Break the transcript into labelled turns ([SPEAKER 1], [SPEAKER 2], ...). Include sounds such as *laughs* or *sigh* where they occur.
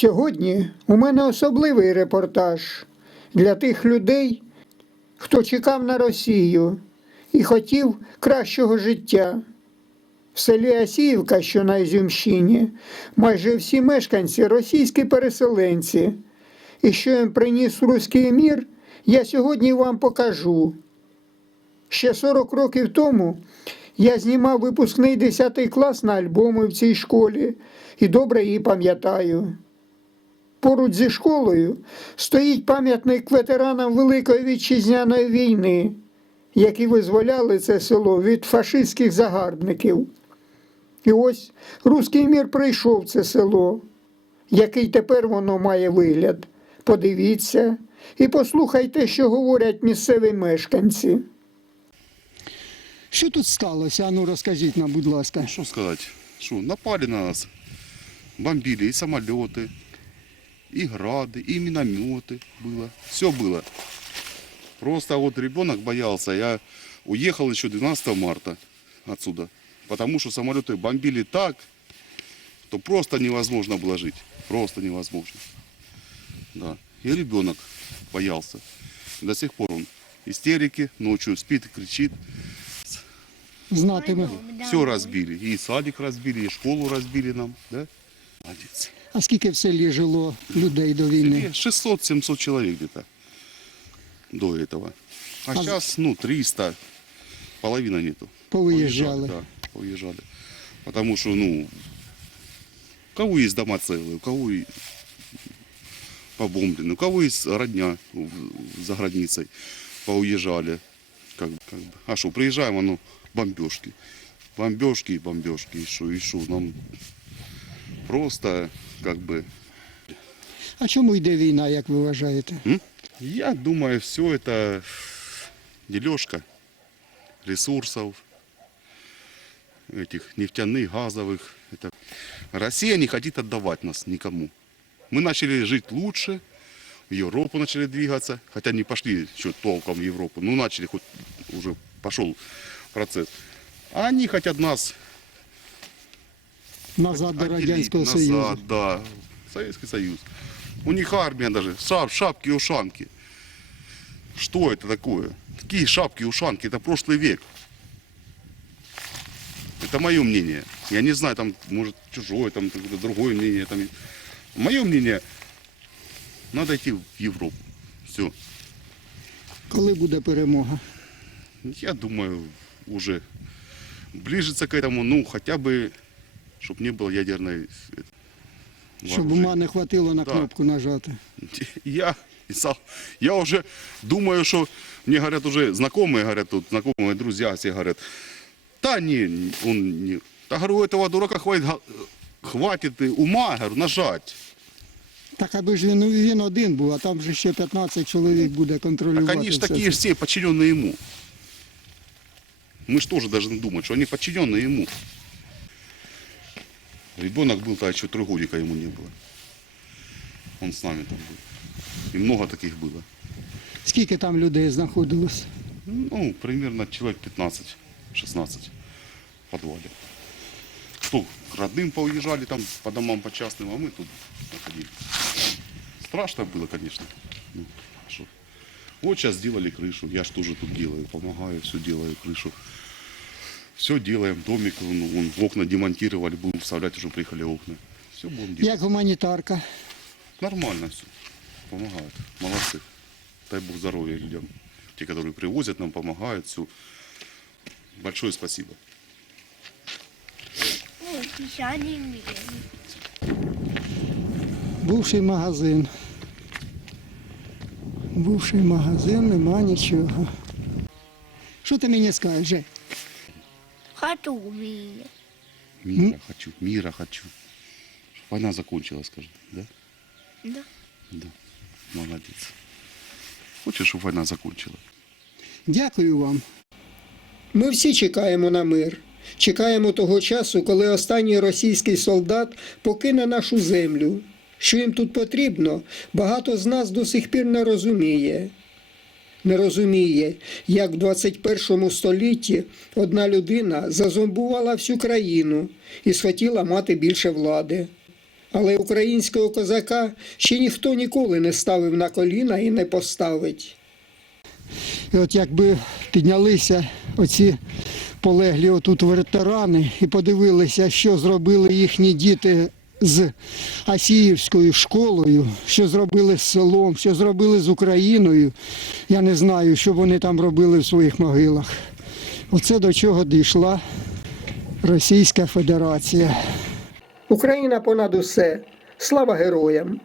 [SPEAKER 1] Сьогодні у мене особливий репортаж для тих людей, хто чекав на Росію і хотів кращого життя. В селі Асіївка, що на Ізюмщині, майже всі мешканці російські переселенці. І що їм приніс руський мір, я сьогодні вам покажу. Ще 40 років тому я знімав випускний 10 клас на альбоми в цій школі і добре її пам'ятаю. Поруч зі школою стоїть пам'ятник ветеранам Великої вітчизняної війни, які визволяли це село від фашистських загарбників. І ось руський мір прийшов в це село, який тепер воно має вигляд. Подивіться і послухайте, що говорять місцеві мешканці.
[SPEAKER 2] Що тут сталося? Ану розкажіть нам, будь ласка.
[SPEAKER 3] Что сказать? Что, напали на нас, бомбили и самолеты, и грады, и минометы было. Все было. Просто вот ребенок боялся. Я уехал еще 12 марта отсюда. Потому что самолеты бомбили так, что просто невозможно было жить. Просто невозможно. Да. И ребенок боялся. До сих пор он истерики, ночью спит и кричит.
[SPEAKER 2] Знатиме.
[SPEAKER 3] Все разбили. И садик разбили, и школу разбили нам. Да? Молодец.
[SPEAKER 2] А скільки в селі жило людей до війни?
[SPEAKER 3] 600-700 человек где-то до этого. А,
[SPEAKER 2] А
[SPEAKER 3] сейчас, ну, 300. Половина нету.
[SPEAKER 2] Повиїжджали.
[SPEAKER 3] Да, поуезжали. Потому что, ну, у кого есть дома целые, у кого и побомблены, у кого есть родня в- за границей, поуезжали. Как, бы- как бы. А что, приезжаем, оно бомбежки. Бомбежки и бомбежки. И что, и что, нам просто, как бы,
[SPEAKER 2] А чому йде війна, як ви вважаєте?
[SPEAKER 3] я думаю, все это дележка ресурсов, этих нефтяных, газовых. Это... Россия не хочет отдавать нас никому. Мы начали жить лучше, в Европу начали двигаться, хотя не пошли еще толком в Европу, ну начали, хоть уже пошел процесс. А они хотят нас
[SPEAKER 2] Назад до
[SPEAKER 3] отделить
[SPEAKER 2] Радянського
[SPEAKER 3] назад,
[SPEAKER 2] Союзу.
[SPEAKER 3] да, Советский Союз. У них армия даже, шап, шапки, ушанки. Что это такое? Какие шапки, ушанки? Это прошлый век. Это мое мнение. Я не знаю, там, может, чужое, там, какое-то другое мнение. Там. Мое мнение, надо идти в Европу. Все.
[SPEAKER 2] Коли буде перемога?
[SPEAKER 3] Я думаю, уже ближется к этому, ну, хотя бы, чтобы не было ядерной... э,
[SPEAKER 2] Щоб
[SPEAKER 3] вооружения.
[SPEAKER 2] ума не хватило на
[SPEAKER 3] Да.
[SPEAKER 2] кнопку нажати. *laughs*
[SPEAKER 3] Я, писал, я уже думаю, что мне говорят уже знакомые, говорят тут, знакомые друзья все говорят, да не, он не, да говорю, у этого дурака хватит, га- хватит и ума, говорю, нажать.
[SPEAKER 2] Так аби ж він, він один був, а там же ще 15 чоловік буде
[SPEAKER 3] Так
[SPEAKER 2] контролювати.
[SPEAKER 3] они же
[SPEAKER 2] все
[SPEAKER 3] такие
[SPEAKER 2] це.
[SPEAKER 3] же все подчиненные ему. Мы же тоже должны думать, что они подчиненные ему. Ребенок был тогда еще три годика ему не было. Он с нами там был. И много таких было.
[SPEAKER 2] Скільки там людей знаходилось?
[SPEAKER 3] Ну, примерно человек 15-16 в подвале. Кто к родным поуезжали там по домам, по частным, а мы тут находили. Страшно было, конечно. Ну, а шо. Вот сейчас сделали крышу, я ж тоже тут делаю, помогаю, все делаю, крышу. Все делаем, домик, ну, вон, окна демонтировали, будем вставлять, уже приехали окна. Все будем делать.
[SPEAKER 2] Як гуманітарка?
[SPEAKER 3] Нормально все. Помогают. Молодцы. Дай Бог здоровья людям. Те, которые привозят нам, помогают. Все. Большое спасибо.
[SPEAKER 4] Ой, печальный мир.
[SPEAKER 2] Бувший магазин. Бувший магазин, нема нічого. Що ти мені скажеш? Жень?
[SPEAKER 4] Хату убили.
[SPEAKER 3] Мира хочу, мира хочу. Чтоб Война закончилась, скажи. Да?
[SPEAKER 4] Да.
[SPEAKER 3] Да. Молодец. Хочешь, чтобы война закончилась?
[SPEAKER 2] Дякую вам.
[SPEAKER 1] Ми всі чекаємо на мир. Чекаємо того часу, коли останній російський солдат покине нашу землю. Що їм тут потрібно, багато з нас до сих пір не розуміє. Не розуміє, як в 21 столітті одна людина зазомбувала всю країну і схотіла мати більше влади. Але українського козака ще ніхто ніколи не ставив на коліна і не поставить.
[SPEAKER 2] І от якби піднялися оці полеглі отут ветерани і подивилися, що зробили їхні діти з Асіївською школою, що зробили з селом, що зробили з Україною. Я не знаю, що вони там робили в своїх могилах. Оце до чого дійшла Російська Федерація.
[SPEAKER 1] Україна понад усе. Слава героям!